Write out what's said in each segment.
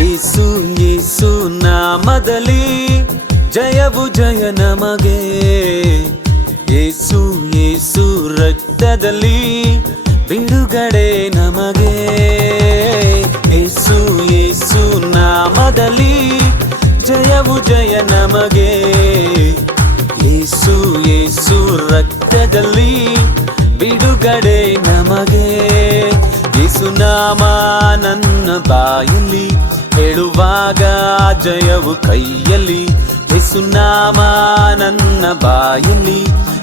ಯೇಸು ಯೇಸು ನಾಮದಲ್ಲಿ ಜಯವು ಜಯ ನಮಗೆ. ಯೇಸು ಯೇಸು ರಕ್ತದಲ್ಲಿ ಬಿಡುಗಡೆ ನಮಗೆ. ಯೇಸು ಯೇಸು ನಾಮದಲ್ಲಿ ಜಯವು ಜಯ ನಮಗೆ. ಯೇಸು ಯೇಸು ರಕ್ತದಲ್ಲಿ ಬಿಡುಗಡೆ ನಮಗೆ. ಯೇಸು ನಾಮ ನನ್ನ ಬಾಯಲ್ಲಿ ಹೇಳುವಾಗ ಜಯವು ಕೈಯಲ್ಲಿ. ಯೇಸು ನಾಮ ನನ್ನ ಬಾಯಲ್ಲಿ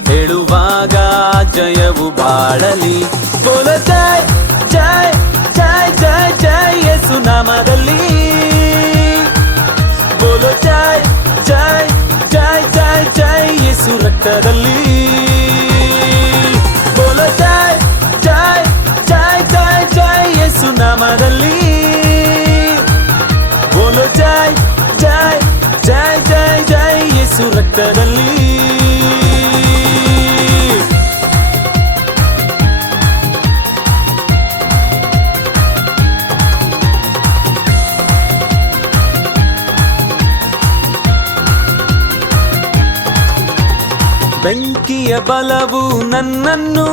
ಹೇಳುವಾಗ ಜಯವು ಬಾಳಲಿ. ಬೋಲೋ ಜೈ ಜೈ ಜೈ ಜೈ ಜೈ ಯೇಸು ನಾಮದಲ್ಲಿ. ಬೋಲೋ ಜೈ ಜೈ ಜೈ ಜೈ ಜೈ ಯೇಸು ರಕ್ತದಲ್ಲಿ. ಬೋಲೋ ಜೈ ಜೈ ಜೈ ಜೈ ಜೈ ಯೇಸು ನಾಮದಲ್ಲಿ. ಬೋಲೋ ಜೈ ಜೈ ಜೈ ಜೈ ಜೈ ಯೇಸು ರಕ್ತದಲ್ಲಿ. ಬೆಂಕಿಯ ಬಲವು ನನ್ನನ್ನು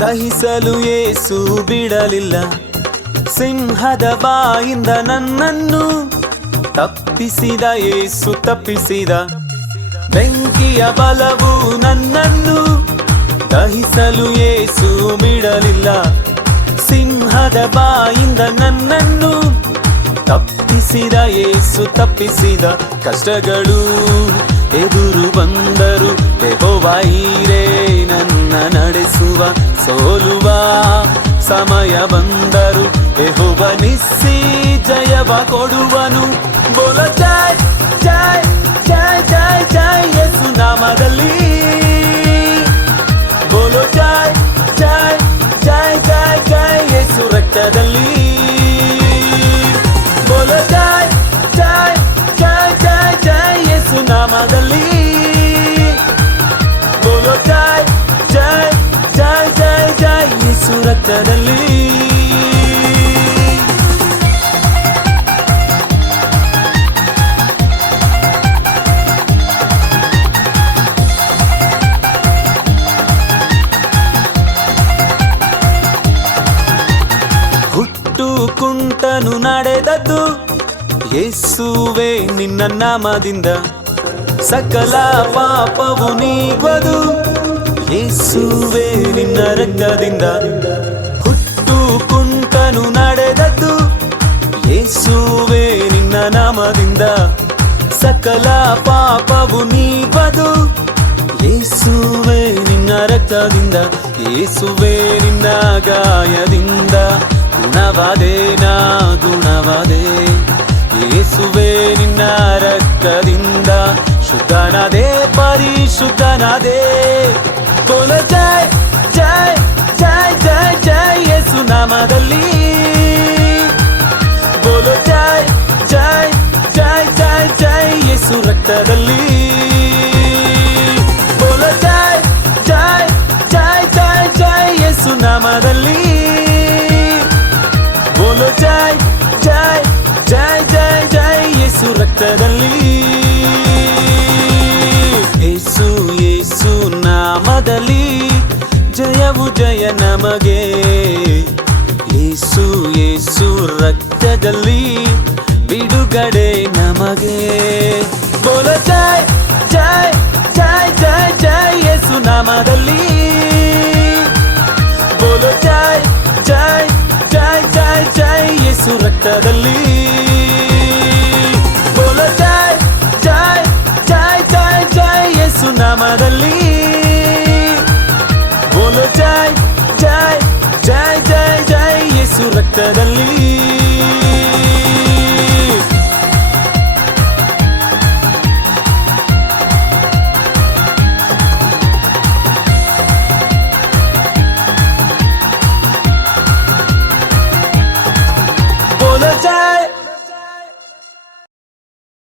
ದಹಿಸಲು ಯೇಸು ಬಿಡಲಿಲ್ಲ. ಸಿಂಹದ ಬಾಯಿಂದ ನನ್ನನ್ನು ತಪ್ಪಿಸಿದ ಯೇಸು ತಪ್ಪಿಸಿದ. ಬೆಂಕಿಯ ಬಲವು ನನ್ನನ್ನು ದಹಿಸಲು ಯೇಸು ಬಿಡಲಿಲ್ಲ. ಸಿಂಹದ ಬಾಯಿಂದ ನನ್ನನ್ನು ತಪ್ಪಿಸಿದ ಯೇಸು ತಪ್ಪಿಸಿದ. ಕಷ್ಟಗಳು ಎದುರು ಬಂದರು ಯೆಹೋವ ಈರೇ ನನ್ನ ನಡೆಸುವ. ಸೋಲುವ ಸಮಯ ಬಂದರು ಯೆಹೋವ ನಿಸ್ಸಿ ಜಯವ ಕೊಡುವನು. ಬೋಲೋ ಜೈ ಜೈ ಜೈ ಜೈ ಜೈ ಯೇಸು ನಾಮದಲ್ಲಿ. ಬೋಲೋ ಜೈ ಜೈ ಜೈ ಜೈ ಜೈ ಯೇಸು ರಕ್ತದಲ್ಲಿ. ಬೋಲೋ ಜೈ ಜೈ ಜೈ ಜೈ ಜೈ ಯೇಸು ನಾಮದಲ್ಲಿ. ಬೋಲೋ ಜೈ ಜೈ ಜೈ ಜೈ ಜೈ ಯೇಸು ರಕ್ತದಲ್ಲಿ. ಹುಟ್ಟು ಕುಂಟನು ನಡೆದದ್ದು ಯೇಸುವೆ ನಿನ್ನ ನಾಮದಿಂದ. ಸಕಲ ಪಾಪವು ನೀಗುವುದು ಯೇಸುವೆ ನಿನ್ನ ರಕ್ತದಿಂದ. ಹುಟ್ಟು ಕುಂಟನು ನಡೆದದ್ದು ಯೇಸುವೆ ನಿನ್ನ ನಾಮದಿಂದ. ಸಕಲ ಪಾಪವು ನೀಗುವುದು ಯೇಸುವೆ ನಿನ್ನ ರಕ್ತದಿಂದ. ಯೇಸುವೆ ನಿನ್ನ ಗಾಯದಿಂದ ಗುಣವಾದೆ ನಾ ಗುಣವಾದೆ. ಯೇಸುವೆ ನಿನ್ನ ರಕ್ತದಿಂದ ಶುದ್ಧನಾದೆ ಪರಿಶುದ್ಧನಾದೆ. ಬೋಲೋ ಜೈ ಜೈ ಜೈ ಜೈ ಜೈ ಯೇಸು ನಾಮದಲ್ಲಿ. ಬೋಲೋ ಜೈ ಜೈ ಜೈ ಜೈ ಜೈ ಯೇಸು ರಕ್ತದಲ್ಲಿ. ಬೋಲೋ ಜೈ ಜೈ ಜೈ ಜೈ ಜೈ ಯೇಸು ನಾಮದಲ್ಲಿ. ಬೋಲೋ ಜೈ ಜೈ ಜೈ ಜೈ ಜೈ ಯೇಸು ರಕ್ತದಲ್ಲಿ. ಯೇಸು ಯೇಸು ನಾಮದಲ್ಲಿ ಜಯವು ಜಯ ನಮಗೆ. ಯೇಸು ಯೇಸು ರಕ್ತದಲ್ಲಿ ಬಿಡುಗಡೆ ನಮಗೆ. ಬೋಲೋ ಜೈ ಜೈ ಜೈ ಜೈ ಜೈ ಯೇಸು ನಾಮದಲ್ಲಿ. ಬೋಲೋ ಜೈ ಜೈ ಜೈ ಜೈ ಜೈ ಯೇಸು ರಕ್ತದಲ್ಲಿ. ಬೋಲೋ ಜೈ ಜೈ ಜೈ ಜೈ ಜೈ ಯೇಸು ನಾಮದಲ್ಲಿ. ಬೋಲೋ ಜೈ ಜೈ ಜೈ ಜೈ ಜೈ ಯೇಸು ರಕ್ತದಲ್ಲಿ.